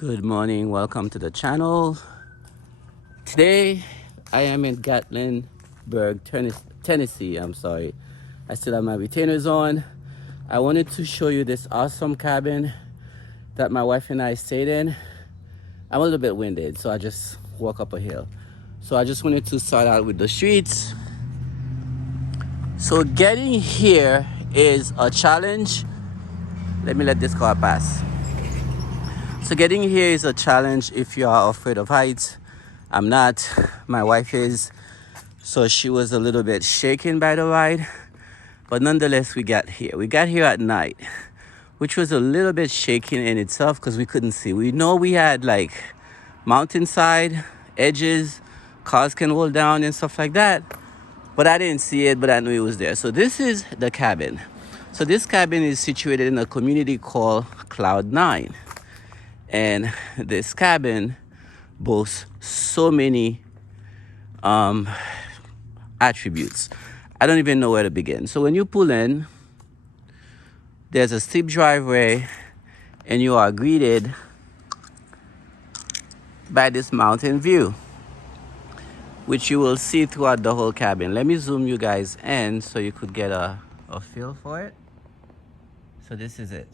Good morning, welcome to the channel. Today I am in Gatlinburg, Tennessee. I'm sorry, I still have my retainers on. I wanted to show you this awesome cabin that my wife and I stayed in. I'm a little bit winded, so I just walk up a hill. So I just wanted to start out with the streets. So getting here is a challenge. Let me let this car pass. So getting here is a challenge if you are afraid of heights. I'm not, my wife is, so she was a little bit shaken by the ride, but nonetheless we got here. We got here at night, which was a little bit shaking in itself because we couldn't see. We know we had like mountainside edges, cars can roll down and stuff like that, but I didn't see it, but I knew it was there. So this is the cabin. So this cabin is situated in a community called Cloud 9. And this cabin boasts so many attributes. I don't even know where to begin. So when you pull in, there's a steep driveway and you are greeted by this mountain view, which you will see throughout the whole cabin. Let me zoom you guys in so you could get a feel for it. So this is it.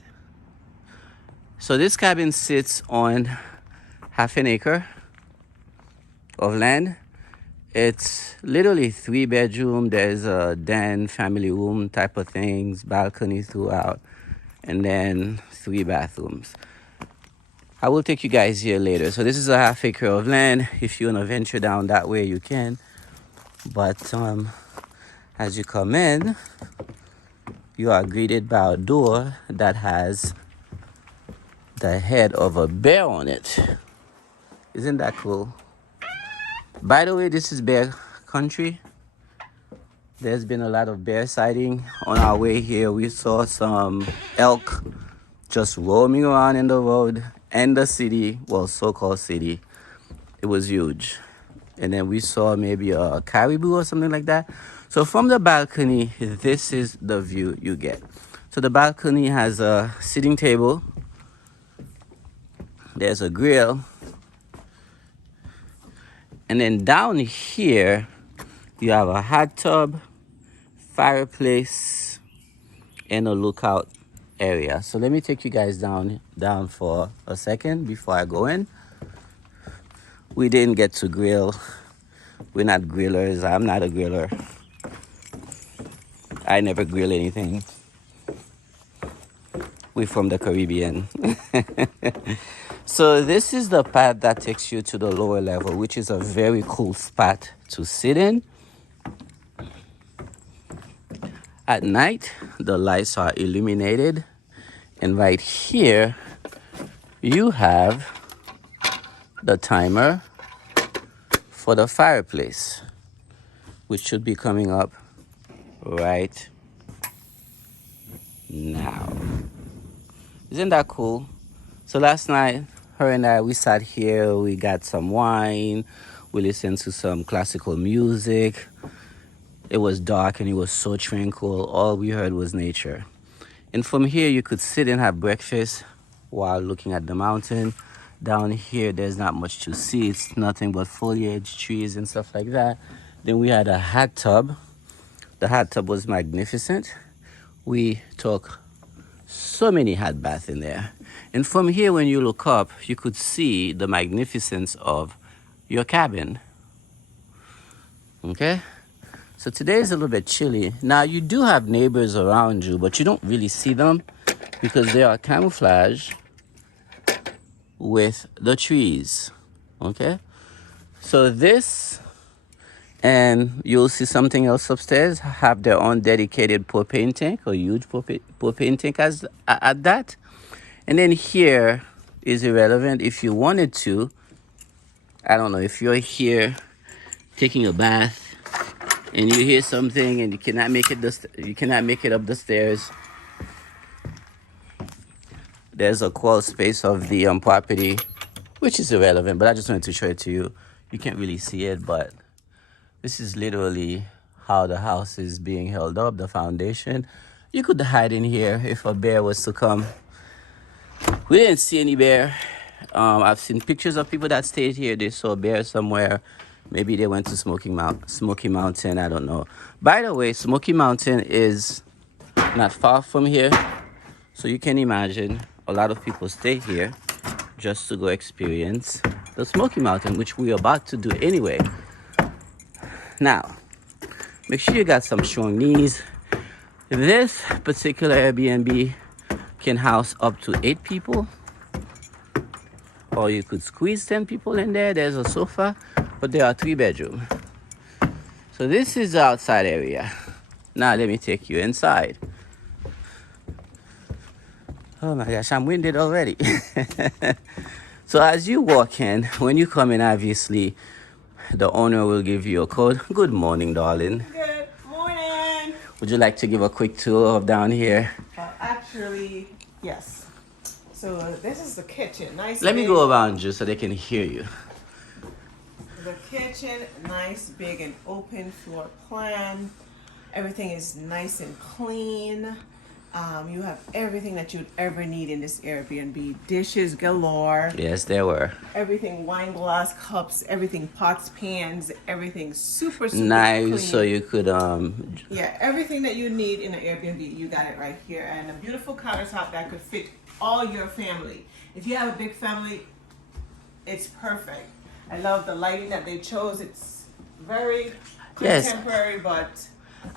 So this cabin sits on half an acre of land. It's literally 3-bedroom. There's a den, family room type of things, balcony throughout, and then 3 bathrooms. I will take you guys here later. So this is a half acre of land. If you want to venture down that way, you can. But as you come in, you are greeted by a door that has the head of a bear on it. Isn't that cool? By the way, this is bear country. There's been a lot of bear sighting on our way here. We saw some elk just roaming around in the road and the city, well, so-called city. It was huge. And then we saw maybe a caribou or something like that. So from the balcony, this is the view you get. So the balcony has a sitting table. There's a grill. And then down here, you have a hot tub, fireplace, and a lookout area. So let me take you guys down for a second before I go in. We didn't get to grill. We're not grillers. I'm not a griller. I never grill anything. We're from the Caribbean. So this is the path that takes you to the lower level, which is a very cool spot to sit in. At night, the lights are illuminated. And right here, you have the timer for the fireplace, which should be coming up right now. Isn't that cool? So last night, her and I, we sat here, we got some wine, we listened to some classical music. It was dark and it was so tranquil. All we heard was nature. And from here, you could sit and have breakfast while looking at the mountain. Down here, there's not much to see. It's nothing but foliage, trees, and stuff like that. Then we had a hot tub. The hot tub was magnificent. We took so many hot baths in there. And from here, when you look up, you could see the magnificence of your cabin. Okay? So today is a little bit chilly. Now, you do have neighbors around you, but you don't really see them because they are camouflaged with the trees. Okay? So this, and you'll see something else upstairs, have their own dedicated propane tank, a huge propane tank at that. And then here is irrelevant. If you wanted to, I don't know, if you're here taking a bath and you hear something and you cannot make it up the stairs, there's a crawl space of the property, which is irrelevant, but I just wanted to show it to you. You can't really see it, but this is literally how the house is being held up, the foundation. You could hide in here if a bear was to come. We didn't see any bear. I've seen pictures of people that stayed here. They saw bears somewhere. Maybe they went to Smoky Mountain. I don't know. By the way, Smoky Mountain is not far from here. So you can imagine a lot of people stay here just to go experience the Smoky Mountain, which we're about to do anyway. Now, make sure you got some strong knees. This particular Airbnb can house up to 8 people, or you could squeeze 10 people in there. There's a sofa, but there are 3 bedrooms. So this is the outside area. Now let me take you inside. Oh my gosh, I'm winded already. So as you walk in, when you come in, obviously, the owner will give you a code. Good morning, darling. Good morning. Would you like to give a quick tour of down here? Actually, yes. So this is the kitchen. Nice. Let me go around you so they can hear you. The kitchen, nice, big and open floor plan. Everything is nice and clean. You have everything that you'd ever need in this Airbnb. Dishes galore. Yes, there were. Everything, wine glass, cups, everything, pots, pans, everything super Nice, clean. so you could Yeah, everything that you need in an Airbnb, you got it right here. And a beautiful countertop that could fit all your family. If you have a big family, it's perfect. I love the lighting that they chose. It's very contemporary, but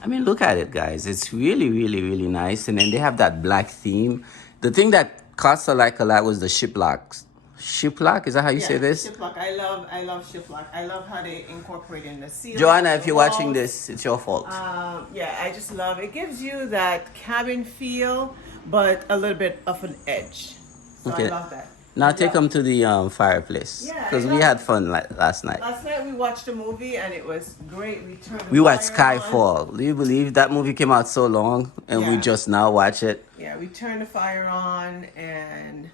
I mean, look at it, guys. It's really, really, really nice. And then they have that black theme. The thing that Carsa liked a lot was the shiplocks. Shiplock, is that how you say this? Shiplock. I love shiplock. I love how they incorporate in the ceiling. Joanna, if you're walls. watching this, it's your fault. Yeah, I just love it. It gives you that cabin feel, but a little bit of an edge. So Okay. I love that. Now take them to the fireplace. Yeah, Because I we love had fun last night. Last night we watched a movie and it was great. We watched fire on. Skyfall. Do you believe that movie came out so long and we Yeah. just now watch it? Yeah, we turned the fire on and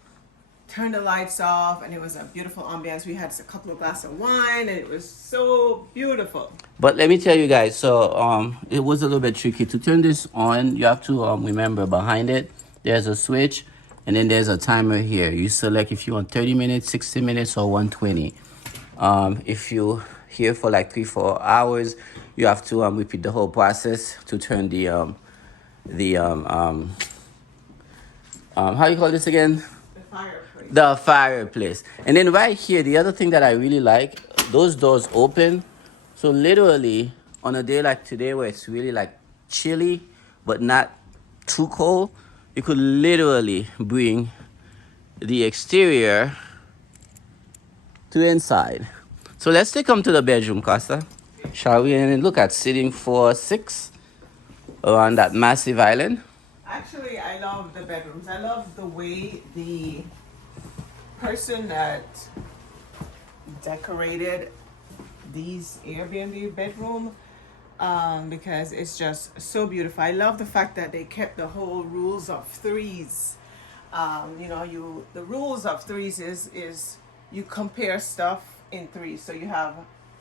turned the lights off, and it was a beautiful ambiance. We had a couple of glasses of wine, and it was so beautiful. But let me tell you guys, so it was a little bit tricky to turn this on. You have to remember behind it, there's a switch, and then there's a timer here. You select if you want 30 minutes, 60 minutes, or 120. If you're here for like 3-4 hours, you have to repeat the whole process to turn how you call this again? Fireplace. The fireplace. And then right here, the other thing that I really like, those doors open. So literally on a day like today where it's really like chilly but not too cold, you could literally bring the exterior to inside. So let's take them to the bedroom, Costa. Shall we? And look at sitting for 6 on that massive island. Actually, I love the bedrooms. I love the way the person that decorated these Airbnb bedroom, because it's just so beautiful. I love the fact that they kept the whole rules of threes. The rules of threes is you compare stuff in threes. So you have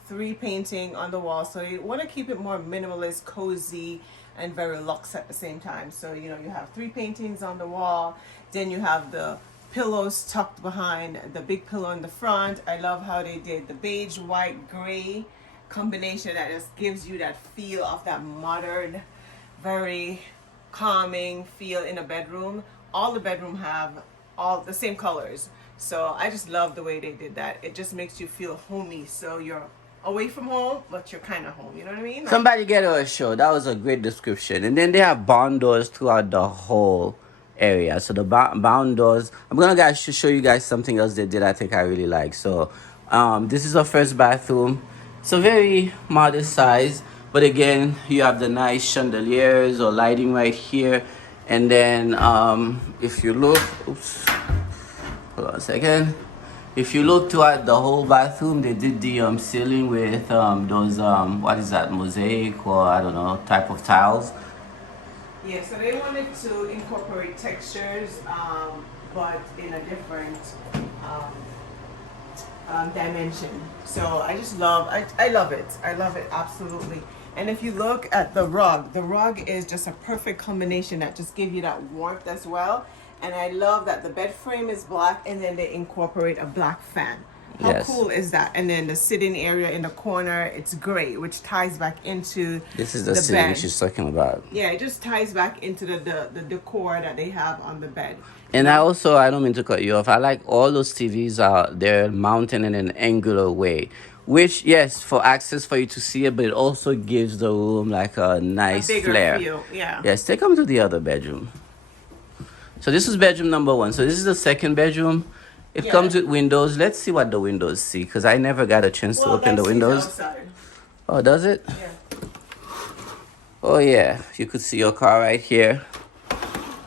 3 painting on the wall. So you want to keep it more minimalist, cozy, and very luxe at the same time. So you have 3 paintings on the wall. Then you have the pillows tucked behind the big pillow in the front. I love how they did the beige, white, gray combination that just gives you that feel of that modern, very calming feel in a bedroom. All the bedroom have all the same colors. So I just love the way they did that. It just makes you feel homey. So you're away from home, but you're kind of home. You know what I mean? Somebody get her a show. That was a great description. And then they have barn doors throughout the whole area. So the barn doors. I'm gonna guys show you guys something else they did. I think I really like. So this is our first bathroom. It's a very modest size, but again, you have the nice chandeliers or lighting right here. And then if you look, oops, hold on a second. If you look throughout the whole bathroom, they did the ceiling with those what is that, mosaic or I don't know type of tiles. Yeah, so they wanted to incorporate textures, but in a different dimension. So I just love, I love it. I love it absolutely. And if you look at the rug is just a perfect combination that just gives you that warmth as well. And I love that the bed frame is black and then they incorporate a black fan. How Yes. cool is that? And then the sitting area in the corner, it's gray, which ties back into This is the the ceiling bed. she's talking about. Yeah, it just ties back into the decor that they have on the bed. And I also, I don't mean to cut you off. I like all those TVs are they're mounted in an angular way, which yes, for access for you to see it, but it also gives the room like a nice bigger flair. feel, yeah. Yes, take them to the other bedroom. So this is bedroom number 1. So this is the second bedroom. It Yeah. comes with windows. Let's see what the windows see, because I never got a chance to open the that's windows. outside. Oh, does it? Yeah. Oh yeah, you could see your car right here.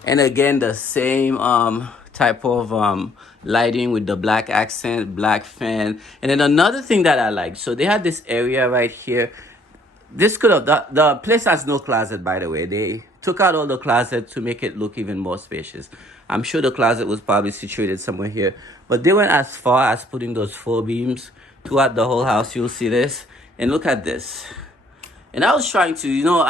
And again, the same type of lighting with the black accent, black fan. And then another thing that I like, so they had this area right here. This could have, the place has no closet, by the way. They took out all the closet to make it look even more spacious. I'm sure the closet was probably situated somewhere here. But they went as far as putting those 4 beams throughout the whole house. You'll see this. And look at this. And I was trying to,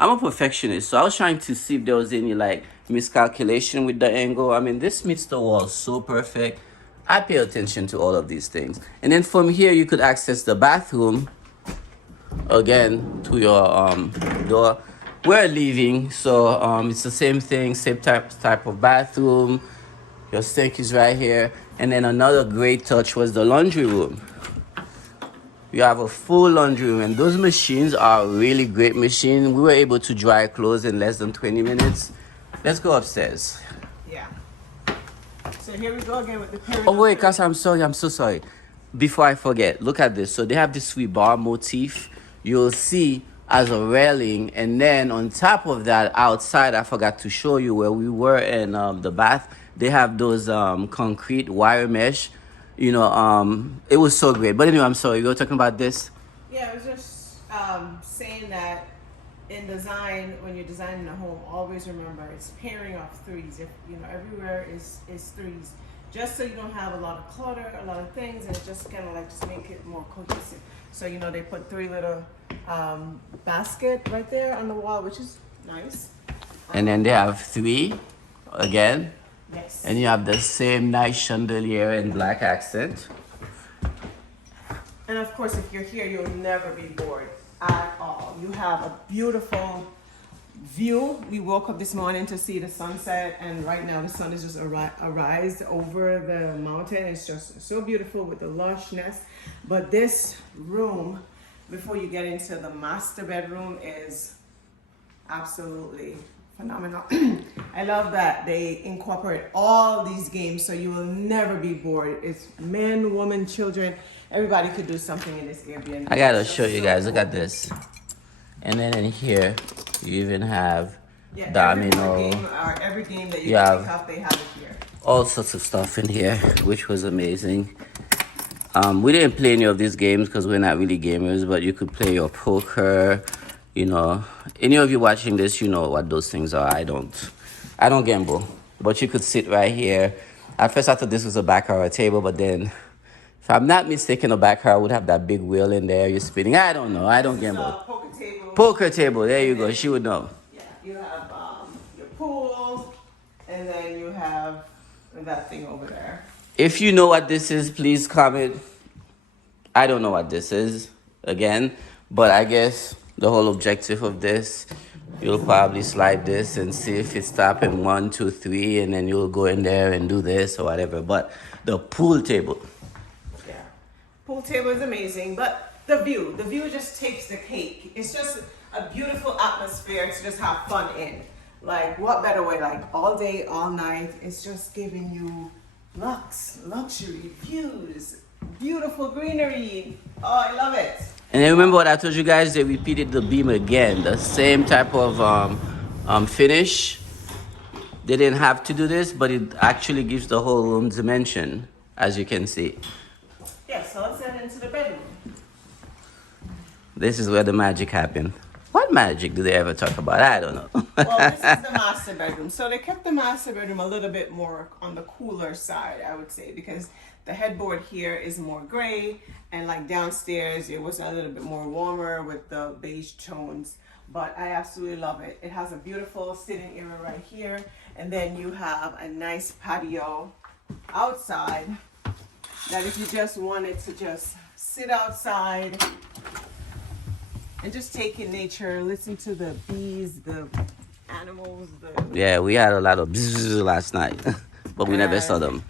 I'm a perfectionist, so I was trying to see if there was any like miscalculation with the angle. I mean, this meets the wall so perfect. I pay attention to all of these things. And then from here, you could access the bathroom again to your door. We're leaving, so it's the same thing, same type of bathroom. Your sink is right here. And then another great touch was the laundry room. You have a full laundry room, and those machines are really great machines. We were able to dry clothes in less than 20 minutes. Let's go upstairs. Yeah. So here we go again with the pyramid. Oh wait, Carsa, I'm sorry, I'm so sorry. Before I forget, look at this. So they have this sweet bar motif. You'll see as a railing, and then on top of that, outside, I forgot to show you where we were in the bath. They have those concrete wire mesh. It was so great. But anyway, I'm sorry. You were talking about this? Yeah, I was just saying that in design, when you're designing a home, always remember it's pairing off threes. If everywhere is threes, just so you don't have a lot of clutter, a lot of things, and it just kind of like just make it more cohesive. So they put 3 little basket right there on the wall, which is nice. And then they have 3 again. Yes. And you have the same nice chandelier in black accent. And of course, if you're here, you'll never be bored at all. You have a beautiful view. We woke up this morning to see the sunset, and right now the sun is just arise over the mountain. It's just so beautiful with the lushness. But this room, before you get into the master bedroom, is absolutely phenomenal. I love that they incorporate all these games, so you will never be bored. It's men, women, children. Everybody could do something in this Airbnb. I gotta show you guys. Look at this. And then in here, you even have domino. Every game that you You can have think of, they have it here. all sorts of stuff in here, which was amazing. We didn't play any of these games because we're not really gamers, but you could play your poker. Any of you watching this, you know what those things are. I don't gamble, but you could sit right here. At first I thought this was a baccarat table, but then if I'm not mistaken, a baccarat would have that big wheel in there. You're spinning. I don't know. I don't gamble. Poker table. Poker table. There you go. She would know. Yeah, you have your pool, and then you have that thing over there. If you know what this is, please comment. I don't know what this is, again, but I guess the whole objective of this, you'll probably slide this and see if it's stopping 1, 2, 3, and then you'll go in there and do this or whatever. But the pool table. Yeah, pool table is amazing, but the view just takes the cake. It's just a beautiful atmosphere to just have fun in. Like, what better way? Like, all day, all night. It's just giving you luxury views, beautiful greenery. Oh, I love it. And then remember what I told you guys? They repeated the beam again. The same type of finish. They didn't have to do this, but it actually gives the whole room dimension, as you can see. Yeah, so let's head into the bedroom. This is where the magic happened. What magic do they ever talk about? I don't know. Well, this is the master bedroom. So they kept the master bedroom a little bit more on the cooler side, I would say, because the headboard here is more gray, and like downstairs it was a little bit more warmer with the beige tones. But I absolutely love it. It has a beautiful sitting area right here, And then you have a nice patio outside that if you just wanted to just sit outside and just take in nature, listen to the bees, the animals, Yeah, we had a lot of bzzz last night, but we never saw them.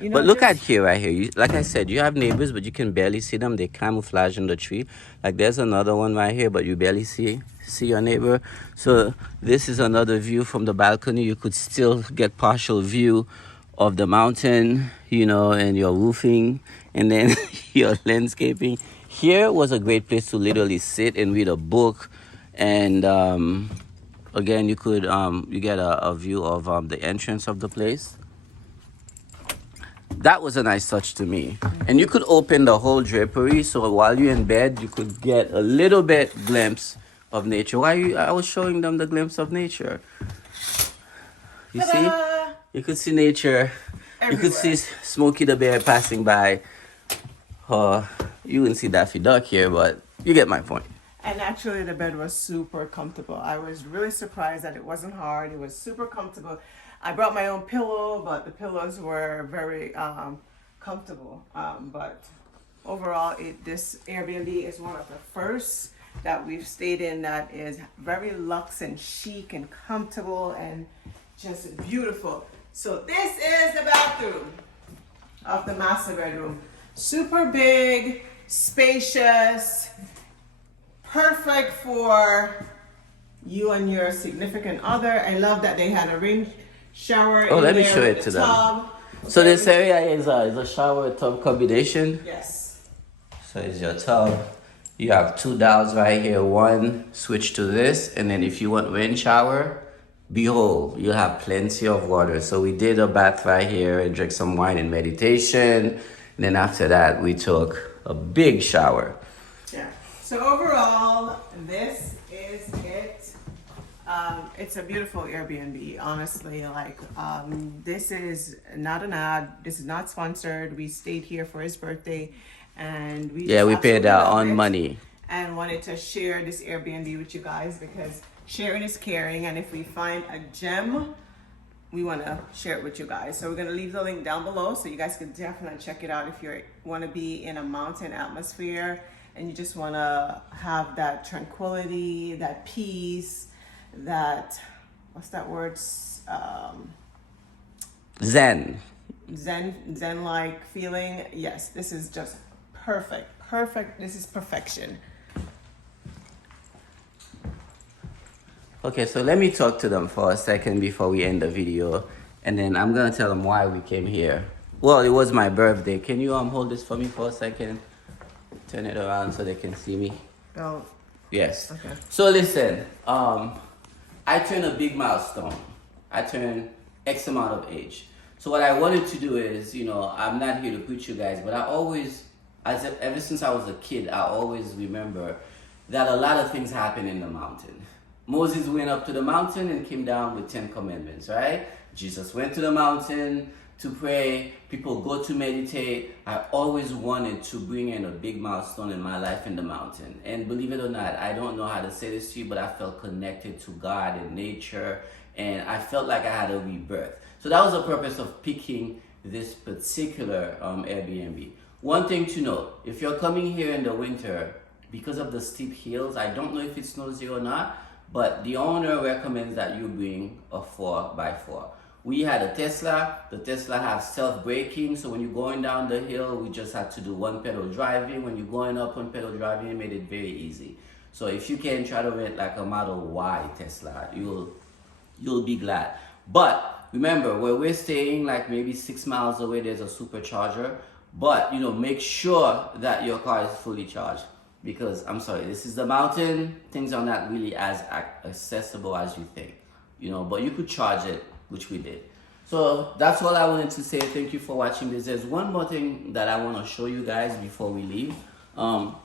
you know, But look just, at here, right here. Like I said, you have neighbors, but you can barely see them. They camouflage in the tree. Like there's another one right here, but you barely see your neighbor. So this is another view from the balcony. You could still get partial view of the mountain, you know, and your roofing, and then your landscaping. Here was a great place to literally sit and read a book, and again, you could you get a view of the entrance of the place. That was a nice touch to me. And you could open the whole drapery, so while you're in bed, you could get a little bit glimpse of nature. I was showing them the glimpse of nature. You see? You could see nature. everywhere. You could see Smokey the Bear passing by. You wouldn't see Daffy Duck here, but you get my point. And actually, the bed was super comfortable. I was really surprised that it wasn't hard. It was super comfortable. I brought my own pillow, but the pillows were very comfortable. But overall, this Airbnb is one of the first that we've stayed in that is very luxe and chic and comfortable and just beautiful. So this is the bathroom of the master bedroom. Super big, spacious, perfect for you and your significant other. I love that they had a rain shower. Oh, in let me there show with it the to them. tub. So this area is a shower tub combination. Yes. So it's your tub. You have two dials right here. One, switch to this, and then if you want rain shower, behold, you have plenty of water. So we did a bath right here and drank some wine and meditation. And then after that, we took a big shower. Yeah. So overall, this is it. It's a beautiful Airbnb, honestly. Like, this is not an ad. This is not sponsored. We stayed here for his birthday, and we Yeah, just we paid absolutely our love own it money. and wanted to share this Airbnb with you guys because sharing is caring. And if we find a gem, we want to share it with you guys. So we're going to leave the link down below so you guys can definitely check it out if you want to be in a mountain atmosphere and you just want to have that tranquility, that peace, that, what's that word? Zen. Zen-like feeling. Yes, this is just perfect. Perfect. This is perfection. Okay, so let me talk to them for a second before we end the video, and then I'm gonna tell them why we came here. Well, it was my birthday. Can you hold this for me for a second? Turn it around so they can see me. Oh, Yes. okay. So listen, I turned a big milestone. I turned X amount of age. So what I wanted to do is, you know, I'm not here to preach you guys, but I always, ever since I was a kid, I always remember that a lot of things happen in the mountain. Moses went up to the mountain and came down with 10 commandments, right? Jesus went to the mountain to pray. People go to meditate. I always wanted to bring in a big milestone in my life in the mountain. And believe it or not, I don't know how to say this to you, but I felt connected to God and nature. And I felt like I had a rebirth. So that was the purpose of picking this particular Airbnb. One thing to note, if you're coming here in the winter, because of the steep hills, I don't know if it snows here or not, but the owner recommends that you bring a 4x4. We had a Tesla. The Tesla has self-braking, so when you're going down the hill, we just had to do one pedal driving. When you're going up one pedal driving, it made it very easy. So if you can try to rent like a Model Y Tesla, you'll be glad. But remember, where we're staying, like maybe 6 miles away, there's a supercharger. But you know, make sure that your car is fully charged. Because I'm sorry, this is the mountain. Things are not really as accessible as you think, you know, but you could charge it, which we did. So that's all I wanted to say. Thank you for watching this. There's one more thing that I want to show you guys before we leave.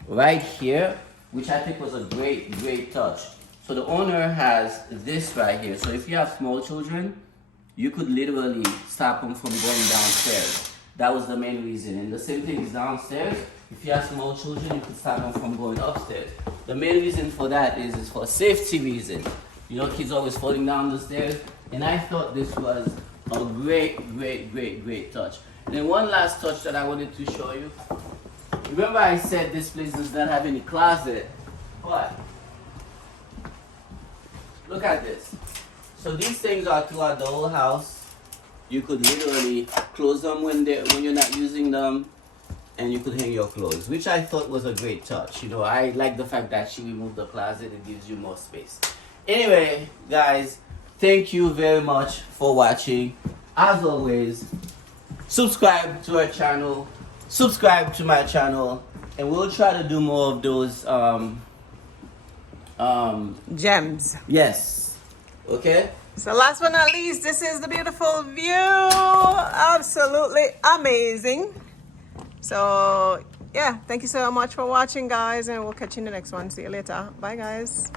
Right here, which I think was a great touch. So the owner has this right here. So if you have small children, you could literally stop them from going downstairs. That was the main reason. And the same thing is downstairs. If you have small children, you could stop them from going upstairs. The main reason for that is for safety reason. You know, kids always falling down the stairs. And I thought this was a great touch. And then one last touch that I wanted to show you. Remember I said this place does not have any closet, but look at this. So these things are throughout the whole house. You could literally close them when you're not using them, and you could hang your clothes, which I thought was a great touch. You know, I like the fact that she removed the closet. It gives you more space. Anyway, guys, thank you very much for watching. As always, subscribe to our channel, subscribe to my channel, and we'll try to do more of those Gems. yes. Okay. So last but not least, this is the beautiful view. Absolutely amazing. So yeah, thank you so much for watching, guys, and we'll catch you in the next one. See you later. Bye, guys.